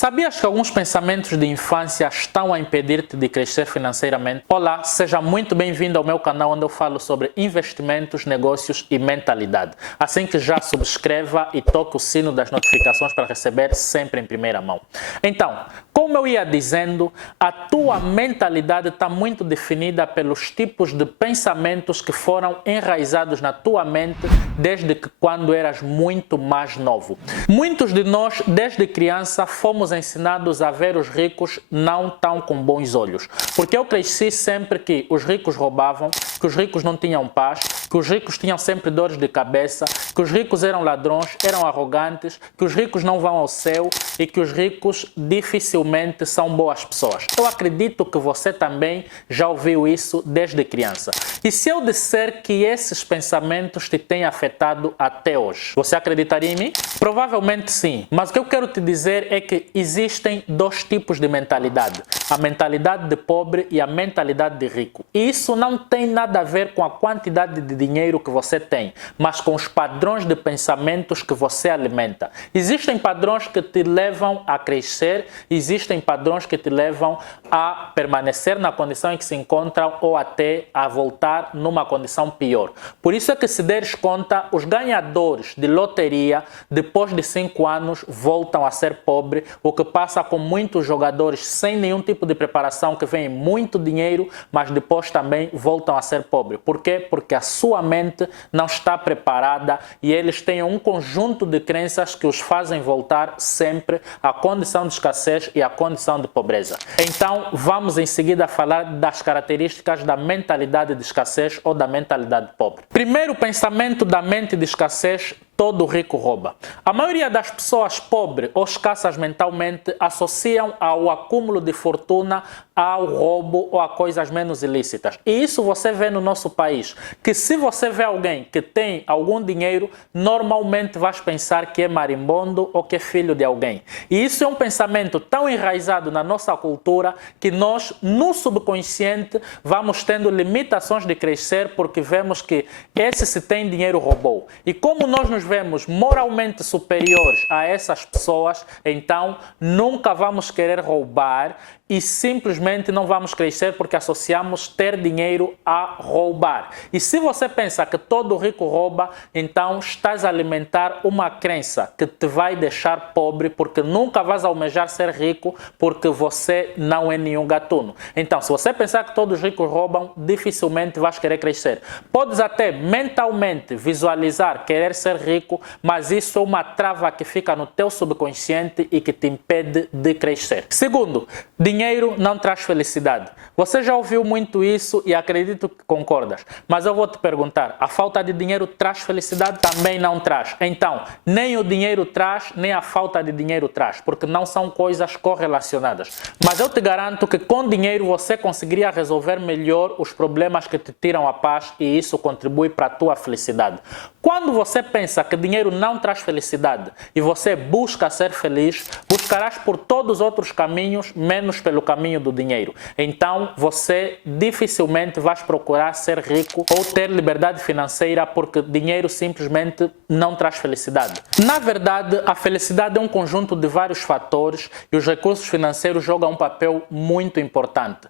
Sabias que alguns pensamentos de infância estão a impedir-te de crescer financeiramente? Olá, seja muito bem-vindo ao meu canal onde eu falo sobre investimentos, negócios e mentalidade. Assim que já subscreva e toque o sino das notificações para receber sempre em primeira mão. Então, como eu ia dizendo, a tua mentalidade está muito definida pelos tipos de pensamentos que foram enraizados na tua mente desde que quando eras muito mais novo. Muitos de nós, desde criança, fomos ensinados a ver os ricos não tão com bons olhos. Porque eu cresci sempre que os ricos roubavam, que os ricos não tinham paz, que os ricos tinham sempre dores de cabeça, que os ricos eram ladrões, eram arrogantes, que os ricos não vão ao céu e que os ricos dificilmente são boas pessoas. Eu acredito que você também já ouviu isso desde criança. E se eu disser que esses pensamentos te têm afetado até hoje, você acreditaria em mim? Provavelmente sim, mas o que eu quero te dizer é que existem dois tipos de mentalidade. A mentalidade de pobre e a mentalidade de rico. E isso não tem nada a ver com a quantidade de dinheiro que você tem, mas com os padrões de pensamentos que você alimenta. Existem padrões que te levam a crescer, existem padrões que te levam a permanecer na condição em que se encontram ou até a voltar numa condição pior. Por isso é que, se deres conta, os ganhadores de loteria, depois de 5 anos, voltam a ser pobres, o que passa com muitos jogadores sem nenhum tipo de preparação, que vêm muito dinheiro, mas depois também voltam a ser pobres. Por quê? Porque a sua mente não está preparada e eles têm um conjunto de crenças que os fazem voltar sempre à condição de escassez e à condição de pobreza. Então, vamos em seguida falar das características da mentalidade de escassez ou da mentalidade pobre. Primeiro pensamento da mente de escassez: todo rico rouba. A maioria das pessoas pobres ou escassas mentalmente associam ao acúmulo de fortuna ao roubo ou a coisas menos ilícitas. E isso você vê no nosso país, que se você vê alguém que tem algum dinheiro, normalmente vais pensar que é marimbondo ou que é filho de alguém. E isso é um pensamento tão enraizado na nossa cultura que nós, no subconsciente, vamos tendo limitações de crescer porque vemos que esse, se tem dinheiro, roubou. E como nós nos vemos moralmente superiores a essas pessoas, então nunca vamos querer roubar e simplesmente não vamos crescer porque associamos ter dinheiro a roubar. E se você pensa que todo rico rouba, então estás a alimentar uma crença que te vai deixar pobre, porque nunca vais almejar ser rico porque você não é nenhum gatuno. Então, se você pensar que todos os ricos roubam, dificilmente vais querer crescer. Podes até mentalmente visualizar querer ser rico, mas isso é uma trava que fica no teu subconsciente e que te impede de crescer. Segundo, dinheiro não traz felicidade. Você já ouviu muito isso e acredito que concordas. Mas eu vou te perguntar, a falta de dinheiro traz felicidade? Também não traz. Então, nem o dinheiro traz, nem a falta de dinheiro traz, porque não são coisas correlacionadas. Mas eu te garanto que com dinheiro você conseguiria resolver melhor os problemas que te tiram a paz e isso contribui para a tua felicidade. Quando você pensa que dinheiro não traz felicidade e você busca ser feliz, buscarás por todos os outros caminhos, menos pelo caminho do dinheiro. Então, você dificilmente vai procurar ser rico ou ter liberdade financeira porque dinheiro simplesmente não traz felicidade. Na verdade, a felicidade é um conjunto de vários fatores e os recursos financeiros jogam um papel muito importante.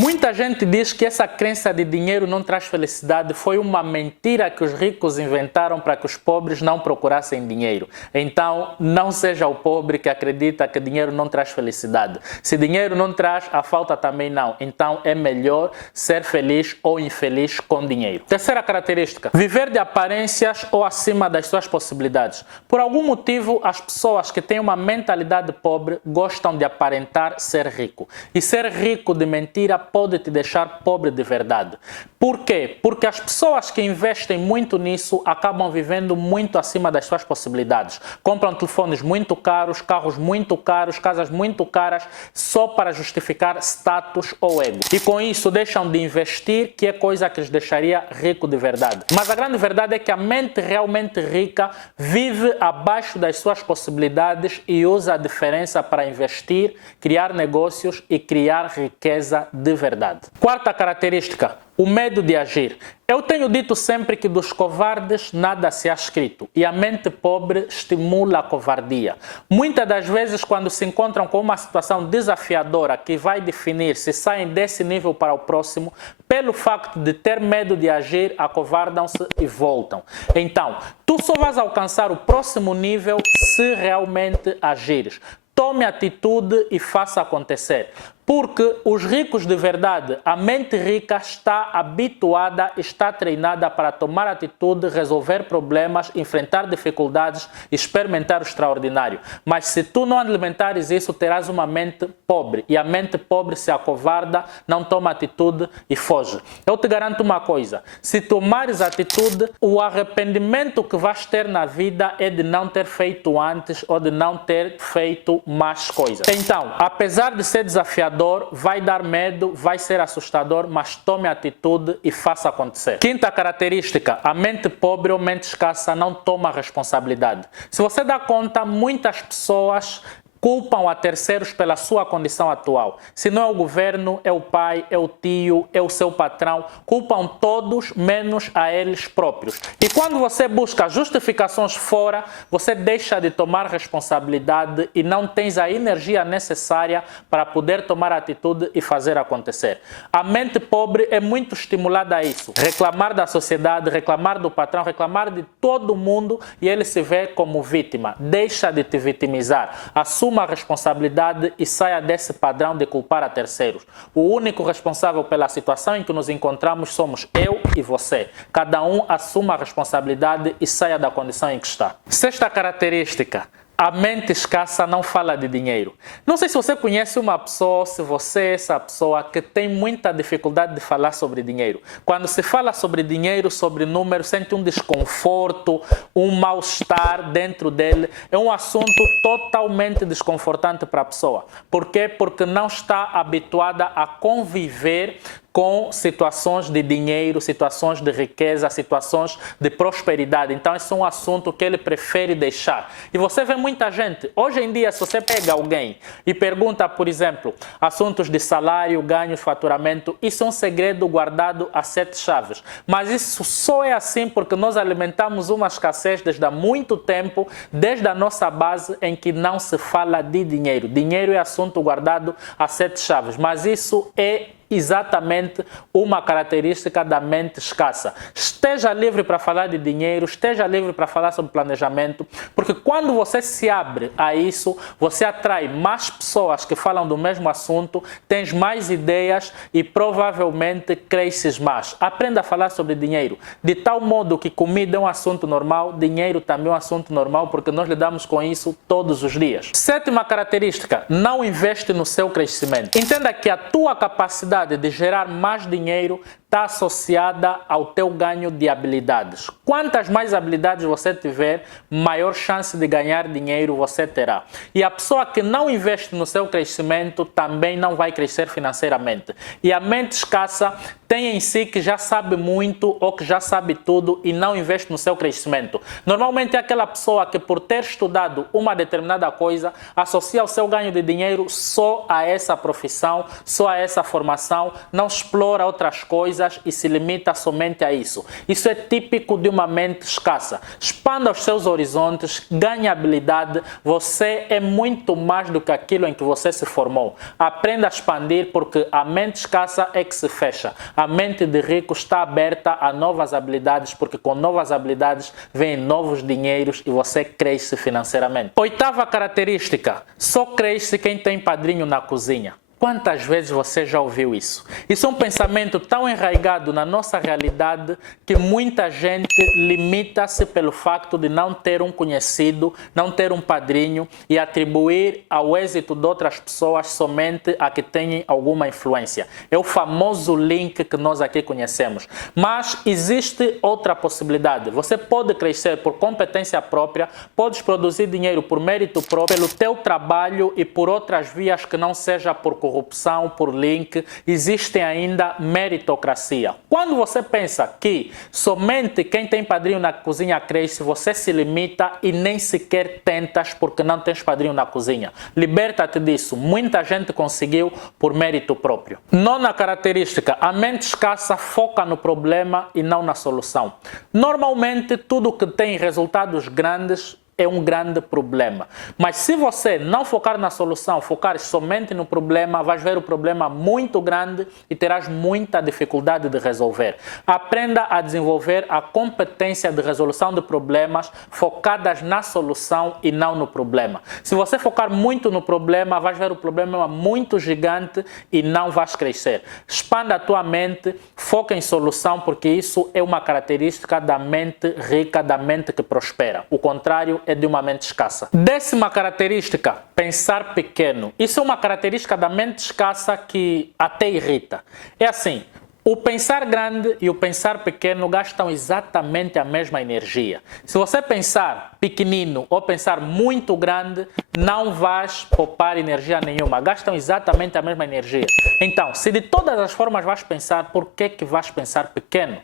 Muita gente diz que essa crença de dinheiro não traz felicidade foi uma mentira que os ricos inventaram para que os pobres não procurassem dinheiro. Então, não seja o pobre que acredita que dinheiro não traz felicidade. Se dinheiro não traz, a falta também não. Então, é melhor ser feliz ou infeliz com dinheiro. Terceira característica: viver de aparências ou acima das suas possibilidades. Por algum motivo, as pessoas que têm uma mentalidade pobre gostam de aparentar ser rico. E ser rico de mentira pode te deixar pobre de verdade. Por quê? Porque as pessoas que investem muito nisso acabam vivendo muito acima das suas possibilidades. Compram telefones muito caros, carros muito caros, casas muito caras, só para justificar status ou ego. E com isso deixam de investir, que é coisa que os deixaria rico de verdade. Mas a grande verdade é que a mente realmente rica vive abaixo das suas possibilidades e usa a diferença para investir, criar negócios e criar riqueza de de verdade. Quarta característica, o medo de agir. Eu tenho dito sempre que dos covardes nada se há escrito e a mente pobre estimula a covardia. Muitas das vezes, quando se encontram com uma situação desafiadora que vai definir se saem desse nível para o próximo, pelo facto de ter medo de agir, acovardam-se e voltam. Então, tu só vais alcançar o próximo nível se realmente agires. Tome atitude e faça acontecer. Porque os ricos de verdade, a mente rica está habituada, está treinada para tomar atitude, resolver problemas, enfrentar dificuldades, experimentar o extraordinário. Mas se tu não alimentares isso, terás uma mente pobre. E a mente pobre se acovarda, não toma atitude e foge. Eu te garanto uma coisa, se tomares atitude, o arrependimento que vais ter na vida é de não ter feito antes ou de não ter feito mais coisas. Então, apesar de ser desafiador, vai dar medo, vai ser assustador, mas tome atitude e faça acontecer. Quinta característica, a mente pobre ou mente escassa não toma responsabilidade. Se você dá conta, muitas pessoas culpam a terceiros pela sua condição atual. Se não é o governo, é o pai, é o tio, é o seu patrão. Culpam todos, menos a eles próprios. E quando você busca justificações fora, você deixa de tomar responsabilidade e não tens a energia necessária para poder tomar atitude e fazer acontecer. A mente pobre é muito estimulada a isso. Reclamar da sociedade, reclamar do patrão, reclamar de todo mundo e ele se vê como vítima. Deixa de te vitimizar. Assuma a responsabilidade e saia desse padrão de culpar a terceiros. O único responsável pela situação em que nos encontramos somos eu e você. Cada um assuma a responsabilidade e saia da condição em que está. Sexta característica. A mente escassa não fala de dinheiro. Não sei se você conhece uma pessoa, se você é essa pessoa que tem muita dificuldade de falar sobre dinheiro. Quando se fala sobre dinheiro, sobre números, sente um desconforto, um mal-estar dentro dele. É um assunto totalmente desconfortante para a pessoa. Por quê? Porque não está habituada a conviver com situações de dinheiro, situações de riqueza, situações de prosperidade. Então, esse é um assunto que ele prefere deixar. E você vê muita gente, hoje em dia, se você pega alguém e pergunta, por exemplo, assuntos de salário, ganhos, faturamento, isso é um segredo guardado a 7 chaves. Mas isso só é assim porque nós alimentamos uma escassez desde há muito tempo, desde a nossa base em que não se fala de dinheiro. Dinheiro é assunto guardado a 7 chaves, mas isso é exatamente uma característica da mente escassa. Esteja livre para falar de dinheiro, esteja livre para falar sobre planejamento, porque quando você se abre a isso, você atrai mais pessoas que falam do mesmo assunto, tens mais ideias e provavelmente cresces mais. Aprenda a falar sobre dinheiro, de tal modo que comida é um assunto normal, dinheiro também é um assunto normal, porque nós lidamos com isso todos os dias. Sétima característica, não investe no seu crescimento. Entenda que a tua capacidade de gerar mais dinheiro está associada ao teu ganho de habilidades. Quantas mais habilidades você tiver, maior chance de ganhar dinheiro você terá. E a pessoa que não investe no seu crescimento também não vai crescer financeiramente. E a mente escassa tem em si que já sabe muito ou que já sabe tudo e não investe no seu crescimento. Normalmente é aquela pessoa que por ter estudado uma determinada coisa, associa o seu ganho de dinheiro só a essa profissão, só a essa formação, não explora outras coisas e se limita somente a isso. Isso é típico de uma mente escassa. Expanda os seus horizontes, ganhe habilidade, você é muito mais do que aquilo em que você se formou. Aprenda a expandir porque a mente escassa é que se fecha. A mente de rico está aberta a novas habilidades porque com novas habilidades vêm novos dinheiros e você cresce financeiramente. Oitava característica, só cresce quem tem padrinho na cozinha. Quantas vezes você já ouviu isso? Isso é um pensamento tão enraizado na nossa realidade que muita gente limita-se pelo facto de não ter um conhecido, não ter um padrinho e atribuir ao êxito de outras pessoas somente a que tenham alguma influência. É o famoso link que nós aqui conhecemos. Mas existe outra possibilidade. Você pode crescer por competência própria, podes produzir dinheiro por mérito próprio, pelo teu trabalho e por outras vias que não seja por corrupção corrupção por link, existe ainda meritocracia. Quando você pensa que somente quem tem padrinho na cozinha cresce, você se limita e nem sequer tentas porque não tens padrinho na cozinha. Liberta-te disso. Muita gente conseguiu por mérito próprio. Nona característica, a mente escassa foca no problema e não na solução. Normalmente, tudo que tem resultados grandes é um grande problema. Mas se você não focar na solução, focar somente no problema, vais ver o problema muito grande e terás muita dificuldade de resolver. Aprenda a desenvolver a competência de resolução de problemas focadas na solução e não no problema. Se você focar muito no problema, vais ver o problema muito gigante e não vais crescer. Expanda a tua mente, foca em solução, porque isso é uma característica da mente rica, da mente que prospera. O contrário é de uma mente escassa. 10ª característica, pensar pequeno. Isso é uma característica da mente escassa que até irrita. É assim, o pensar grande e o pensar pequeno gastam exatamente a mesma energia. Se você pensar pequenino ou pensar muito grande, não vais poupar energia nenhuma. Gastam exatamente a mesma energia. Então, se de todas as formas vais pensar, por que vais pensar pequeno?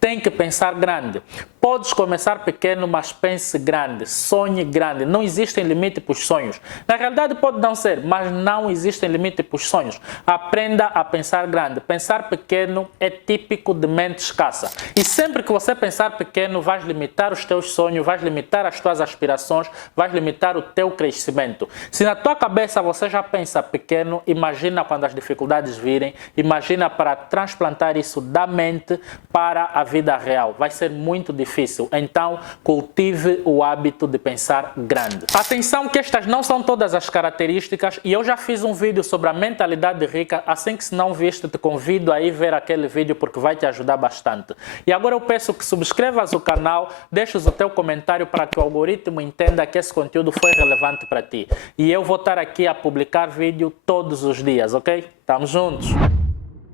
Tem que pensar grande. Podes começar pequeno, mas pense grande, sonhe grande. Não existe limite para os sonhos. Na realidade pode não ser, mas não existe limite para os sonhos. Aprenda a pensar grande. Pensar pequeno é típico de mente escassa. E sempre que você pensar pequeno, vais limitar os teus sonhos, vais limitar as tuas aspirações, vais limitar o teu crescimento. Se na tua cabeça você já pensa pequeno, imagina quando as dificuldades virem, imagina para transplantar isso da mente para a vida real. Vai ser muito difícil. Então, cultive o hábito de pensar grande. Atenção que estas não são todas as características e eu já fiz um vídeo sobre a mentalidade rica. Assim que se não viste, te convido a ir ver aquele vídeo porque vai te ajudar bastante. E agora eu peço que subscrevas o canal, deixes o teu comentário para que o algoritmo entenda que esse conteúdo foi relevante para ti. E eu vou estar aqui a publicar vídeo todos os dias, ok? Tamo juntos!